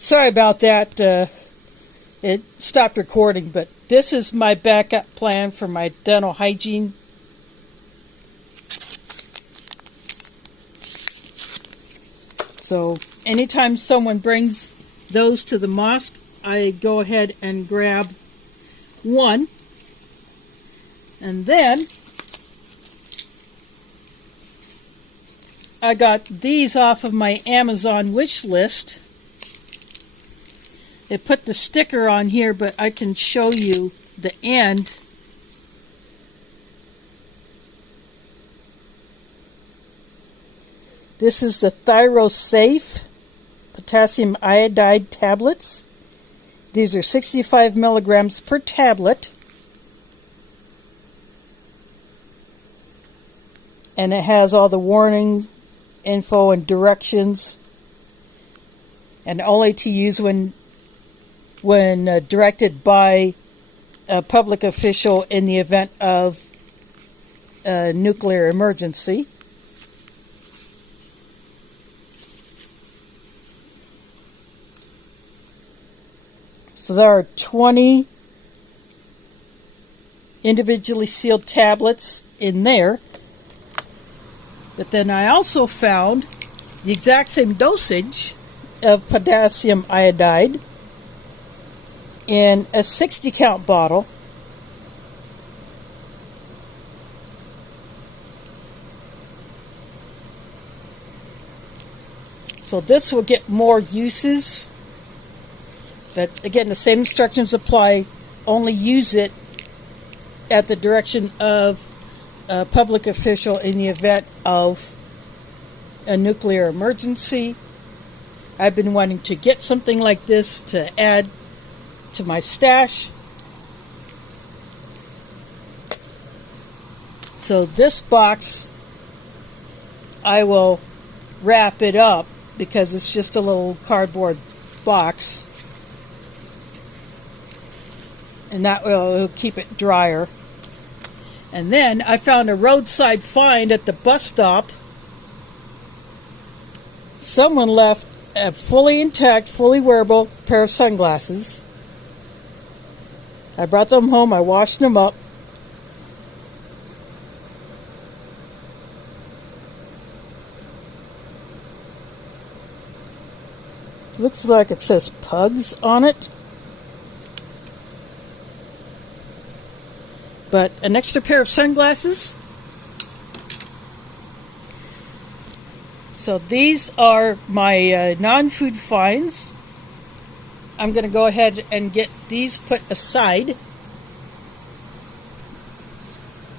Sorry about that. It stopped recording, but this is my backup plan for my dental hygiene. So anytime someone brings those to the mosque, I go ahead and grab one. And then I got these off of my Amazon wish list. It put the sticker on here, but I can show you the end. This is the ThyroSafe potassium iodide tablets. These are 65 milligrams per tablet. And it has all the warnings, info, and directions. And only to use when directed by a public official in the event of a nuclear emergency. So there are 20 individually sealed tablets in there. But then I also found the exact same dosage of potassium iodide in a 60 count bottle. So this will get more uses. But again, the same instructions apply. Only use it at the direction of a public official in the event of a nuclear emergency. I've been wanting to get something like this to add to my stash. So this box, I will wrap it up because it's just a little cardboard box. And that will keep it drier. And then I found a roadside find at the bus stop. Someone left a fully intact, fully wearable pair of sunglasses. I brought them home, I washed them up. Looks like it says Pugs on it. But an extra pair of sunglasses. So these are my non-food finds. I'm going to go ahead and get these put aside.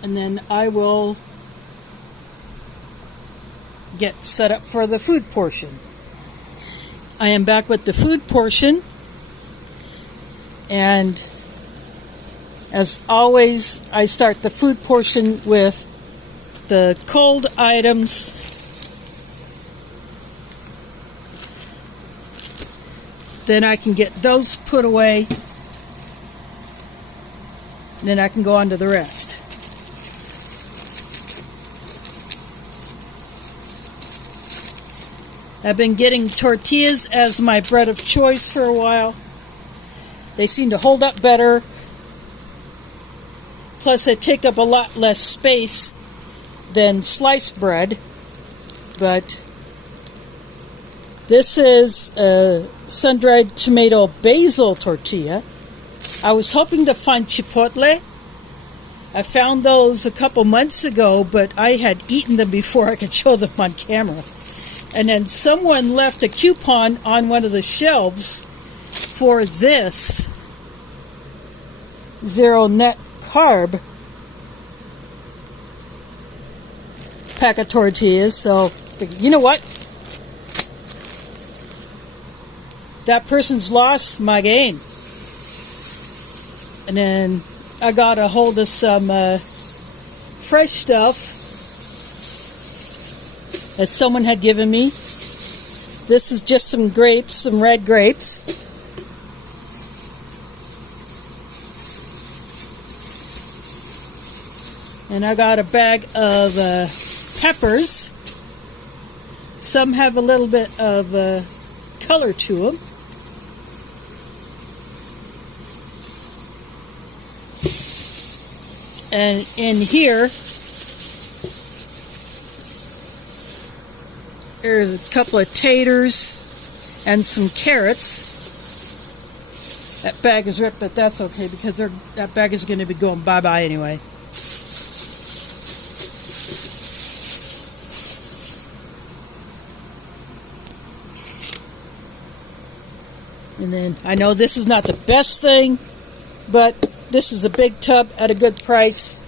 And then I will get set up for the food portion. I am back with the food portion. And as always, I start the food portion with the cold items. Then I can get those put away. Then I can go on to the rest. I've been getting tortillas as my bread of choice for a while. They seem to hold up better. Plus, they take up a lot less space than sliced bread. But this is a sun-dried tomato basil tortilla. I was hoping to find chipotle. I found those a couple months ago, but I had eaten them before I could show them on camera. And then someone left a coupon on one of the shelves for this zero net carb pack of tortillas. So, you know what? That person's loss, my gain. And then I got a hold of some fresh stuff that someone had given me. This is just some grapes, some red grapes. And I got a bag of peppers. Some have a little bit of color to them. And in here, there's a couple of taters and some carrots. That bag is ripped, but that's okay because that bag is going to be going bye-bye anyway. And then I know this is not the best thing, but this is a big tub at a good price.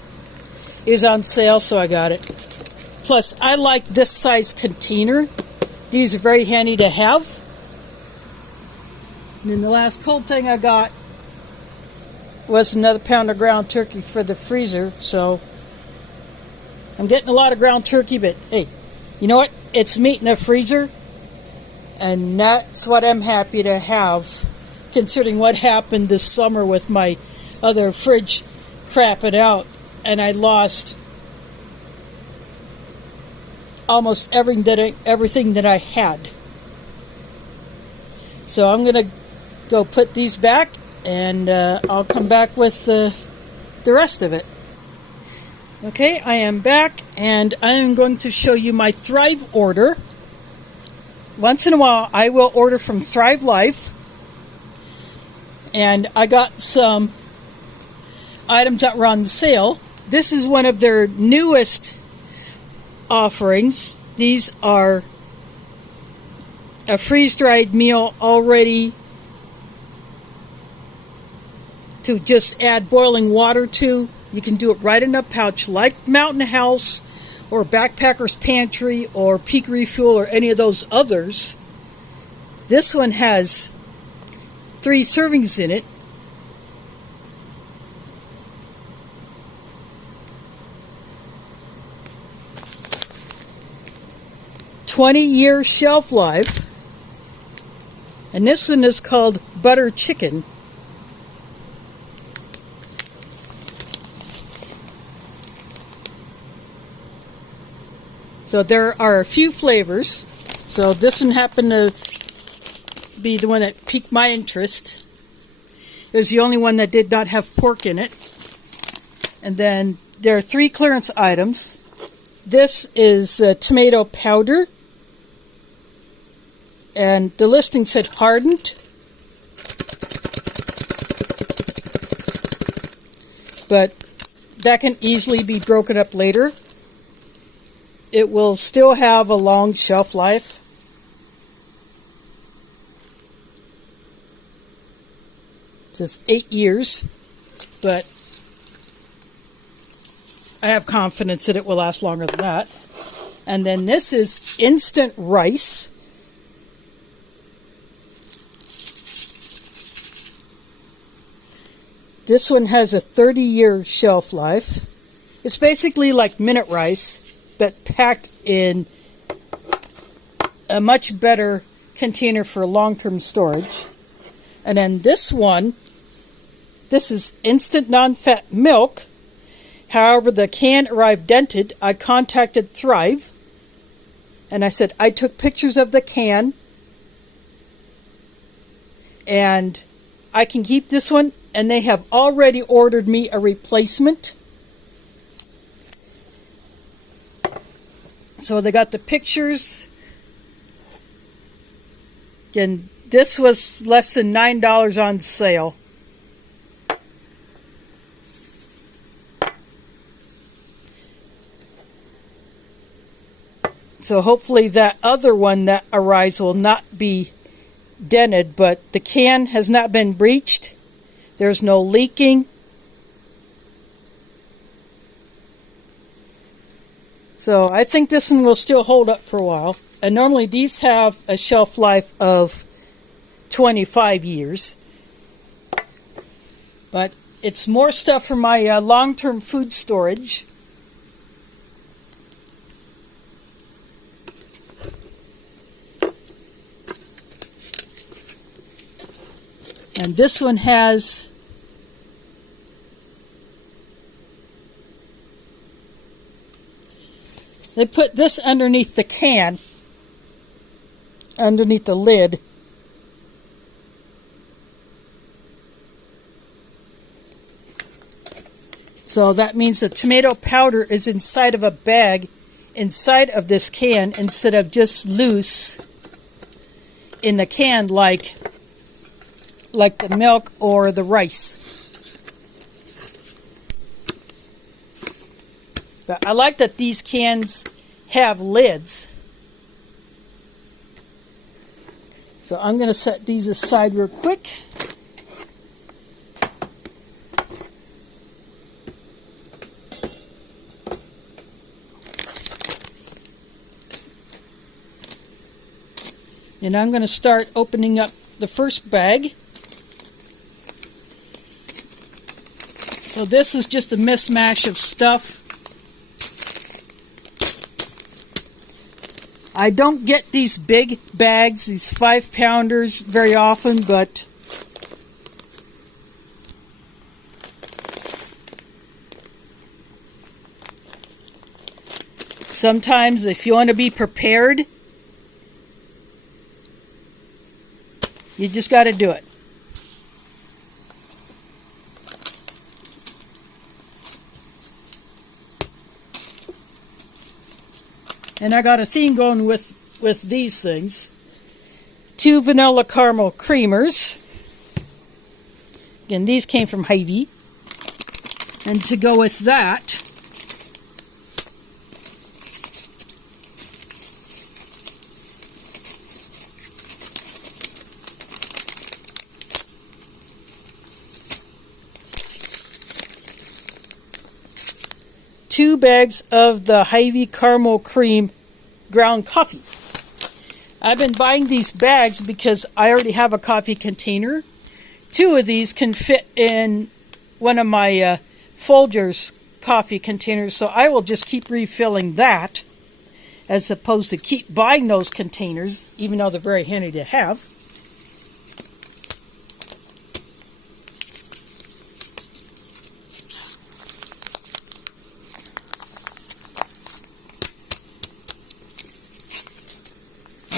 It was on sale, so I got it. Plus, I like this size container. These are very handy to have. And then the last cold thing I got was another pound of ground turkey for the freezer. So I'm getting a lot of ground turkey, but hey, you know what? It's meat in the freezer. And that's what I'm happy to have, considering what happened this summer with my other fridge crapping out. And I lost almost everything that I had. So I'm going to go put these back, and I'll come back with the rest of it. Okay, I am back, and I am going to show you my Thrive order. Once in a while, I will order from Thrive Life, and I got some items that were on sale. This is one of their newest offerings. These are a freeze-dried meal already to just add boiling water to. You can do it right in a pouch like Mountain House or Backpacker's Pantry or Peak Refuel or any of those others. This one has 3 servings in it. "20-year shelf life." And this one is called Butter Chicken. So there are a few flavors. So this one happened to be the one that piqued my interest. It was the only one that did not have pork in it. And then there are 3 clearance items. This is tomato powder. And the listing said hardened. But that can easily be broken up later. It will still have a long shelf life. Just 8 years, but I have confidence that it will last longer than that. And then this is instant rice. This one has a 30-year shelf life. It's basically like minute rice, but packed in a much better container for long-term storage. And then this one, this is instant non-fat milk. However, the can arrived dented. I contacted Thrive, and I said I took pictures of the can, and I can keep this one, and they have already ordered me a replacement. So they got the pictures. Again, this was less than $9 on sale. So hopefully that other one that arrives will not be dented, but the can has not been breached. There's no leaking. So I think this one will still hold up for a while. And normally these have a shelf life of 25 years. But it's more stuff for my long-term food storage. And this one has they put this underneath the can, underneath the lid. So that means the tomato powder is inside of a bag inside of this can instead of just loose in the can like the milk or the rice. But I like that these cans have lids. So I'm going to set these aside real quick. And I'm going to start opening up the first bag. So this is just a mismatch of stuff. I don't get these big bags, these 5-pounders, very often, but sometimes if you want to be prepared, you just got to do it. And I got a theme going with these things. 2 vanilla caramel creamers. Again, these came from Hy-Vee. And to go with that, two bags of the Hy-Vee caramel cream ground coffee. I've been buying these bags because I already have a coffee container. 2 of these can fit in one of my Folgers coffee containers, so I will just keep refilling that as opposed to keep buying those containers, even though they're very handy to have.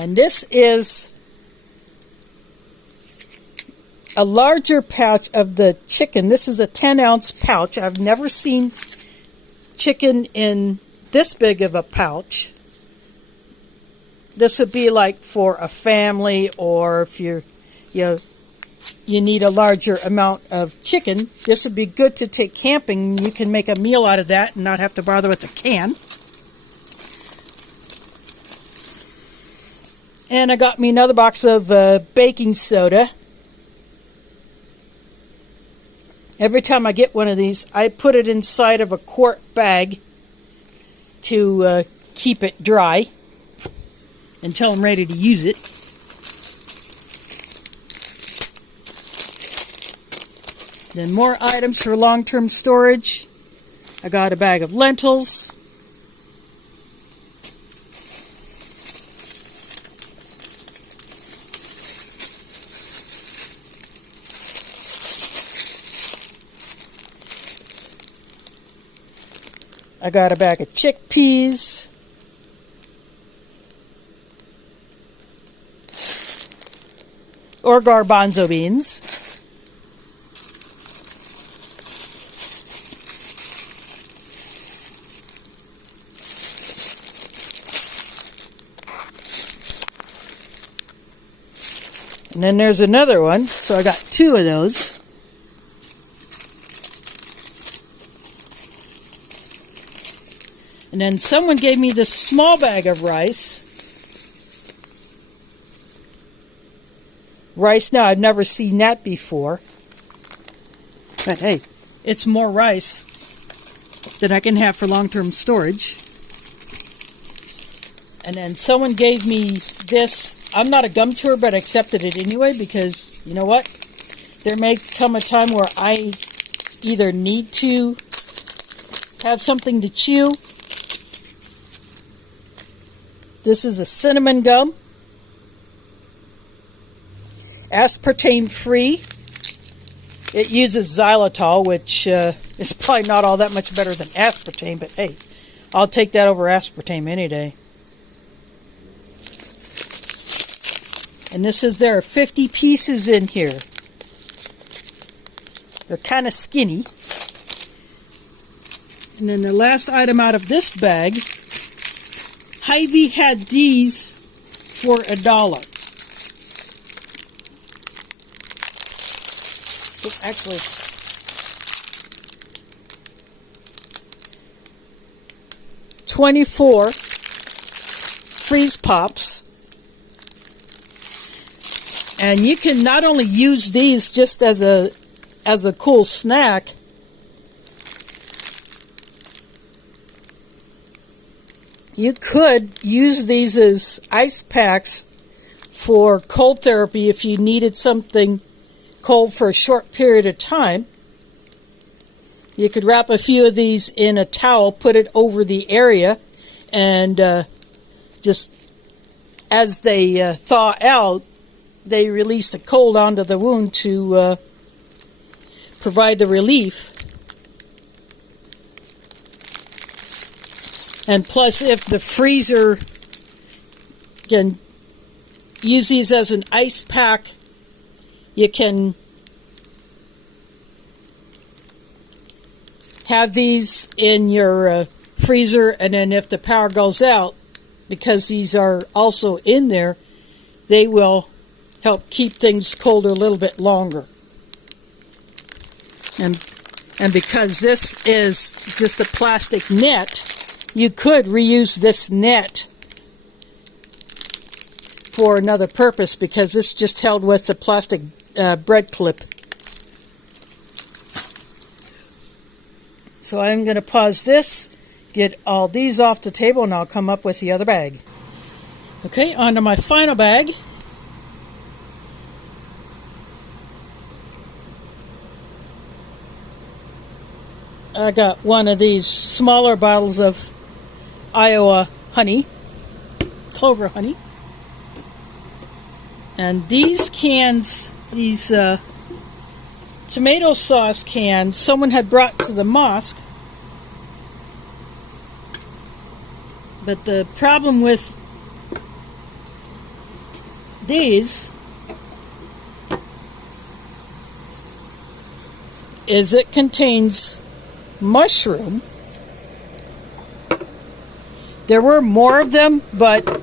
And this is a larger pouch of the chicken. This is a 10-ounce pouch. I've never seen chicken in this big of a pouch. This would be like for a family, or if you need a larger amount of chicken. This would be good to take camping. You can make a meal out of that and not have to bother with the can. And I got me another box of baking soda. Every time I get one of these, I put it inside of a quart bag to keep it dry until I'm ready to use it. Then more items for long-term storage. I got a bag of lentils. I got a bag of chickpeas. Or garbanzo beans. And then there's another one, so I got 2 of those. And then someone gave me this small bag of rice. Rice now, I've never seen that before. But hey, it's more rice than I can have for long-term storage. And then someone gave me this. I'm not a gum chewer, but I accepted it anyway because, you know what? There may come a time where I either need to have something to chew. This is a cinnamon gum. Aspartame free. It uses xylitol, which is probably not all that much better than aspartame, but hey, I'll take that over aspartame any day. And this is, there are 50 pieces in here. They're kind of skinny. And then the last item out of this bag, Hy-Vee had these for $1. Actually, 24 freeze pops. And you can not only use these just as a cool snack, you could use these as ice packs for cold therapy if you needed something cold for a short period of time. You could wrap a few of these in a towel, put it over the area, and just as they thaw out, they release the cold onto the wound to provide the relief. And plus, if the freezer can use these as an ice pack, you can have these in your freezer, and then if the power goes out, because these are also in there, they will help keep things colder a little bit longer. And because this is just a plastic net, you could reuse this net for another purpose, because it's just held with the plastic bread clip. So I'm going to pause this, get all these off the table, and I'll come up with the other bag. Okay, on to my final bag. I got one of these smaller bottles of Iowa honey, clover honey. And these cans, these tomato sauce cans, someone had brought to the mosque. But the problem with these is it contains mushroom. There were more of them, but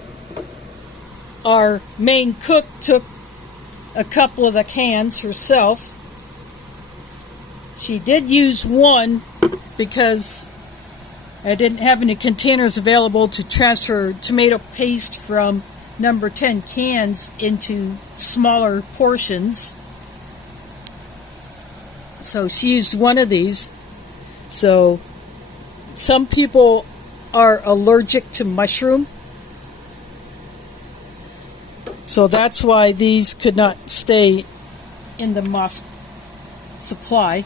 our main cook took a couple of the cans herself. She did use one because I didn't have any containers available to transfer tomato paste from number 10 cans into smaller portions. So she used one of these. So some people are allergic to mushroom. So that's why these could not stay in the mosque supply.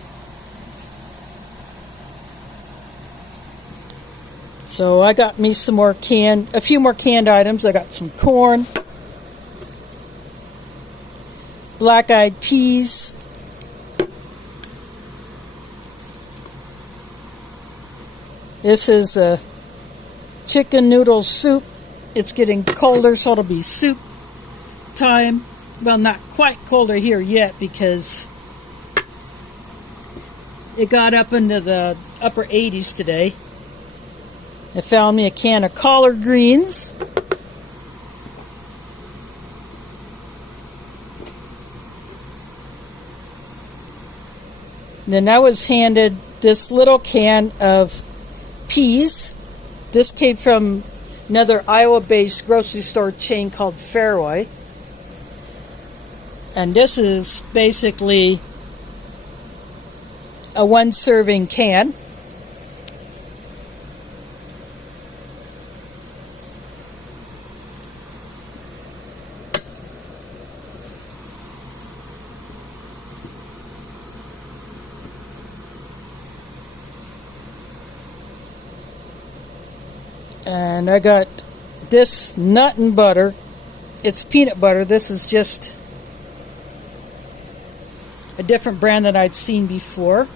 So I got me a few more canned items. I got some corn, black-eyed peas, this is a chicken noodle soup. It's getting colder, so it'll be soup time. Well, not quite colder here yet because it got up into the upper 80s today. I found me a can of collard greens. And then I was handed this little can of peas. This came from another Iowa-based grocery store chain called Fairway. And this is basically a one-serving can. And I got this nut and butter. It's peanut butter. This is just a different brand that I'd seen before.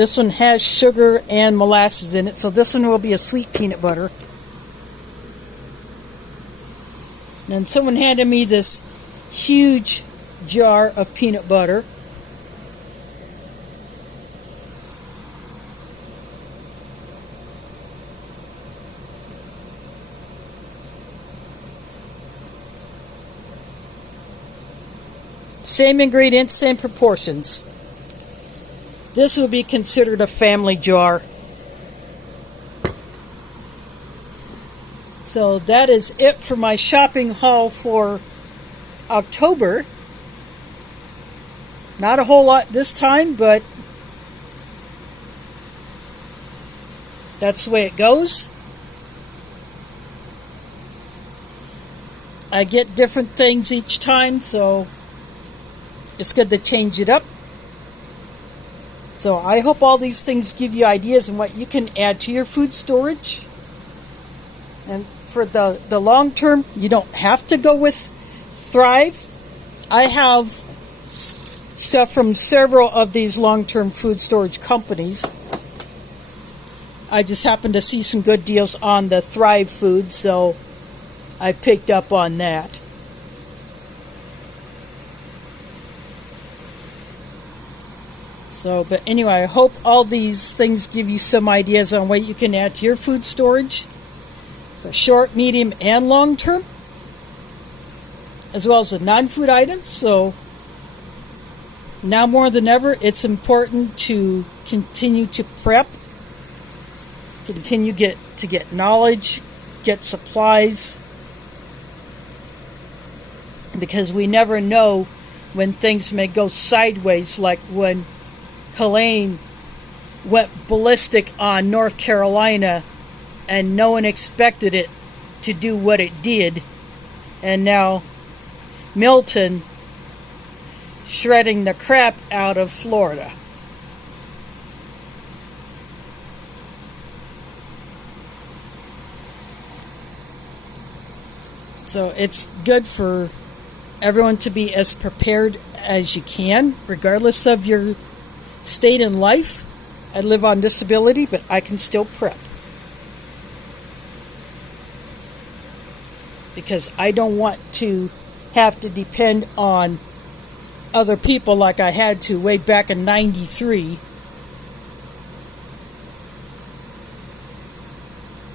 This one has sugar and molasses in it, so this one will be a sweet peanut butter. And someone handed me this huge jar of peanut butter. Same ingredients, same proportions. This will be considered a family jar. So that is it for my shopping haul for October. Not a whole lot this time, but that's the way it goes. I get different things each time, so it's good to change it up. So I hope all these things give you ideas on what you can add to your food storage. And for the long term, you don't have to go with Thrive. I have stuff from several of these long-term food storage companies. I just happened to see some good deals on the Thrive food, so I picked up on that. So, but anyway, I hope all these things give you some ideas on what you can add to your food storage for short, medium, and long term, as well as the non-food items. So now more than ever, it's important to continue to prep, continue to get knowledge, get supplies, because we never know when things may go sideways, like when Helene went ballistic on North Carolina and no one expected it to do what it did. And now Milton shredding the crap out of Florida. So it's good for everyone to be as prepared as you can, regardless of your state in life. I live on disability, but I can still prep. Because I don't want to have to depend on other people like I had to way back in '93.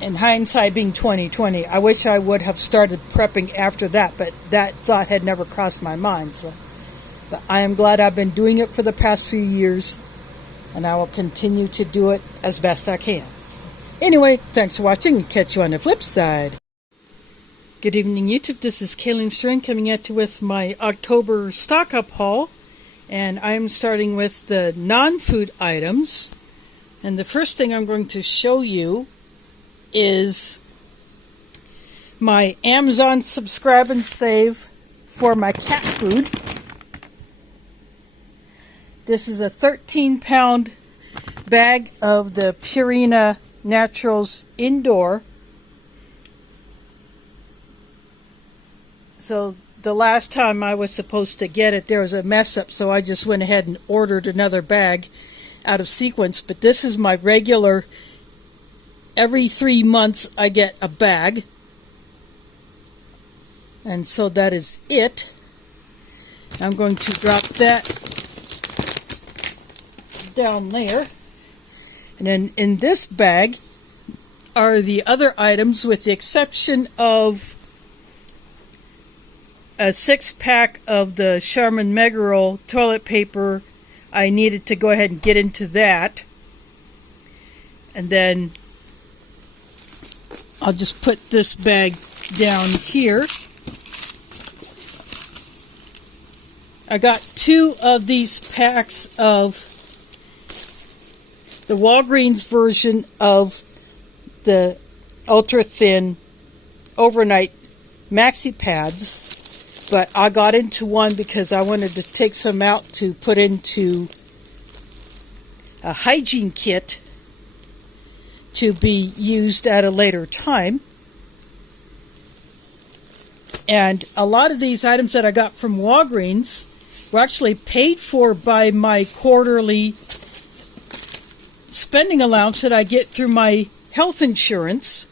In hindsight being 2020, I wish I would have started prepping after that, but that thought had never crossed my mind. So, but I am glad I've been doing it for the past few years, and I will continue to do it as best I can. So, anyway, thanks for watching, and catch you on the flip side. Good evening, YouTube. This is Kayleen String coming at you with my October stock-up haul, and I'm starting with the non-food items. And the first thing I'm going to show you is my Amazon subscribe and save for my cat food. This is a 13-pound bag of the Purina Naturals Indoor. So the last time I was supposed to get it, there was a mess up, so I just went ahead and ordered another bag out of sequence. But this is my regular, every 3 months I get a bag. And so that is it. I'm going to drop that down there. And then in this bag are the other items, with the exception of a 6-pack of the Charmin Mega Roll toilet paper. I needed to go ahead and get into that. And then I'll just put this bag down here. I got 2 of these packs of the Walgreens version of the ultra thin overnight maxi pads, but I got into one because I wanted to take some out to put into a hygiene kit to be used at a later time. And a lot of these items that I got from Walgreens were actually paid for by my quarterly spending allowance that I get through my health insurance.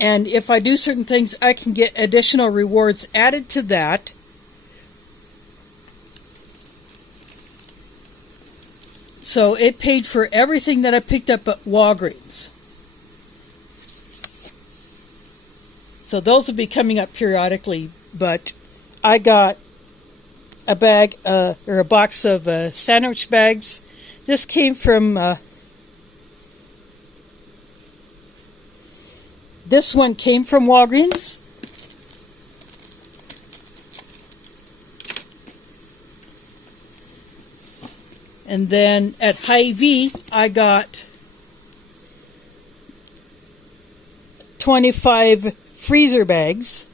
And if I do certain things, I can get additional rewards added to that. So it paid for everything that I picked up at Walgreens. So those will be coming up periodically, but I got a bag or a box of sandwich bags. This came from this one came from Walgreens. And then at Hy-Vee, I got 25 freezer bags.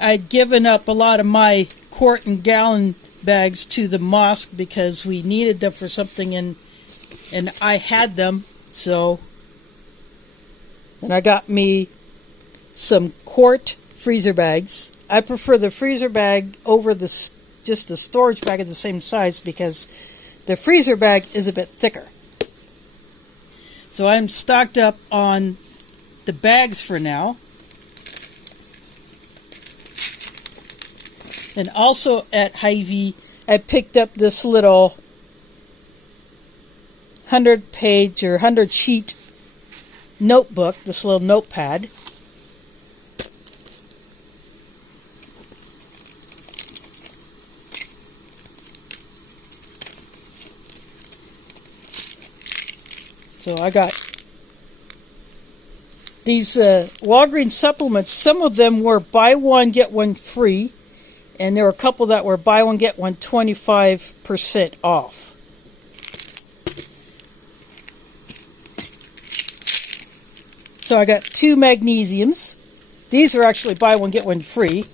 I'd given up a lot of my quart and gallon bags to the mosque because we needed them for something, and I had them. So, and I got me some quart freezer bags. I prefer the freezer bag over just the storage bag of the same size because the freezer bag is a bit thicker. So I'm stocked up on the bags for now. And also at Hy-Vee, I picked up this little 100-page or 100-sheet notebook, this little notepad. So I got these Walgreens supplements. Some of them were buy one, get one free. And there were a couple that were buy one, get one 25% off. So I got 2 magnesiums. These are actually buy one, get one free.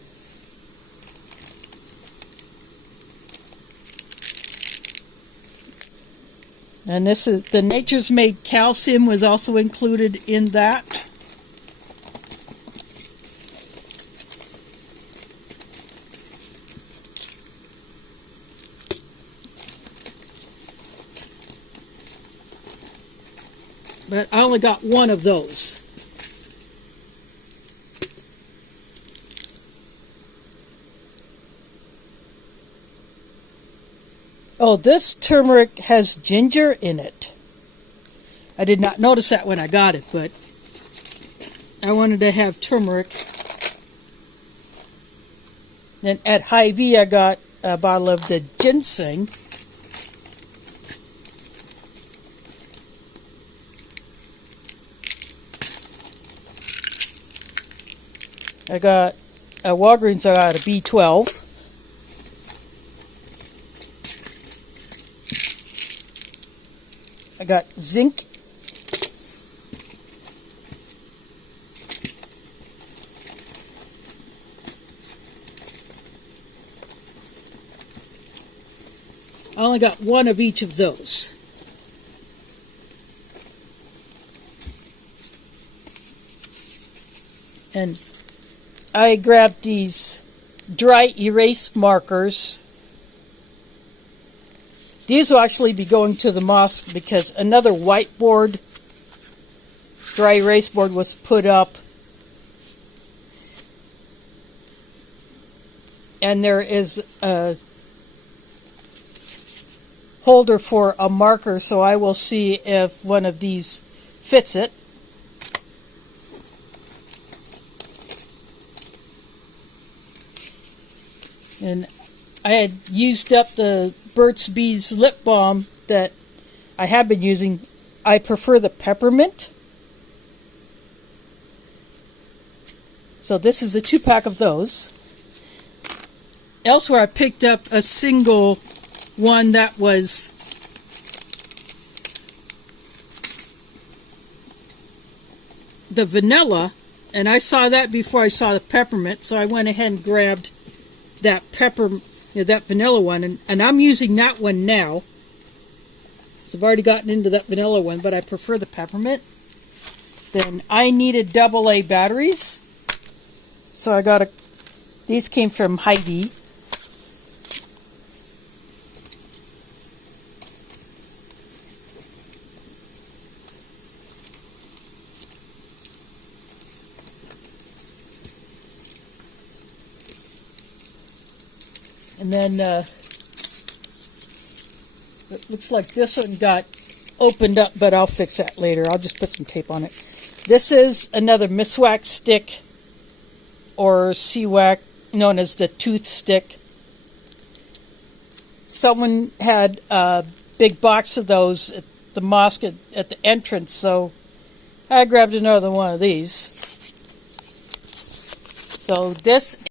And this is the Nature's Made calcium was also included in that. But I only got one of those. Oh, this turmeric has ginger in it. I did not notice that when I got it, but I wanted to have turmeric. Then at Hy-Vee, I got a bottle of the ginseng. I got at Walgreens, I got a B12. I got zinc. I only got one of each of those. And I grabbed these dry erase markers. These will actually be going to the mosque because another whiteboard, dry erase board, was put up. And there is a holder for a marker, so I will see if one of these fits it. And I had used up the Burt's Bees lip balm that I have been using. I prefer the peppermint. So this is a 2-pack of those. Elsewhere I picked up a single one that was the vanilla, and I saw that before I saw the peppermint, so I went ahead and grabbed that that vanilla one, and I'm using that one now. So I've already gotten into that vanilla one, but I prefer the peppermint. Then I needed AA batteries, so I got these came from Hy-Vee. And then it looks like this one got opened up, but I'll fix that later. I'll just put some tape on it. This is another miswack stick, or C-wack, known as the tooth stick. Someone had a big box of those at the mosque at the entrance, so I grabbed another one of these. So this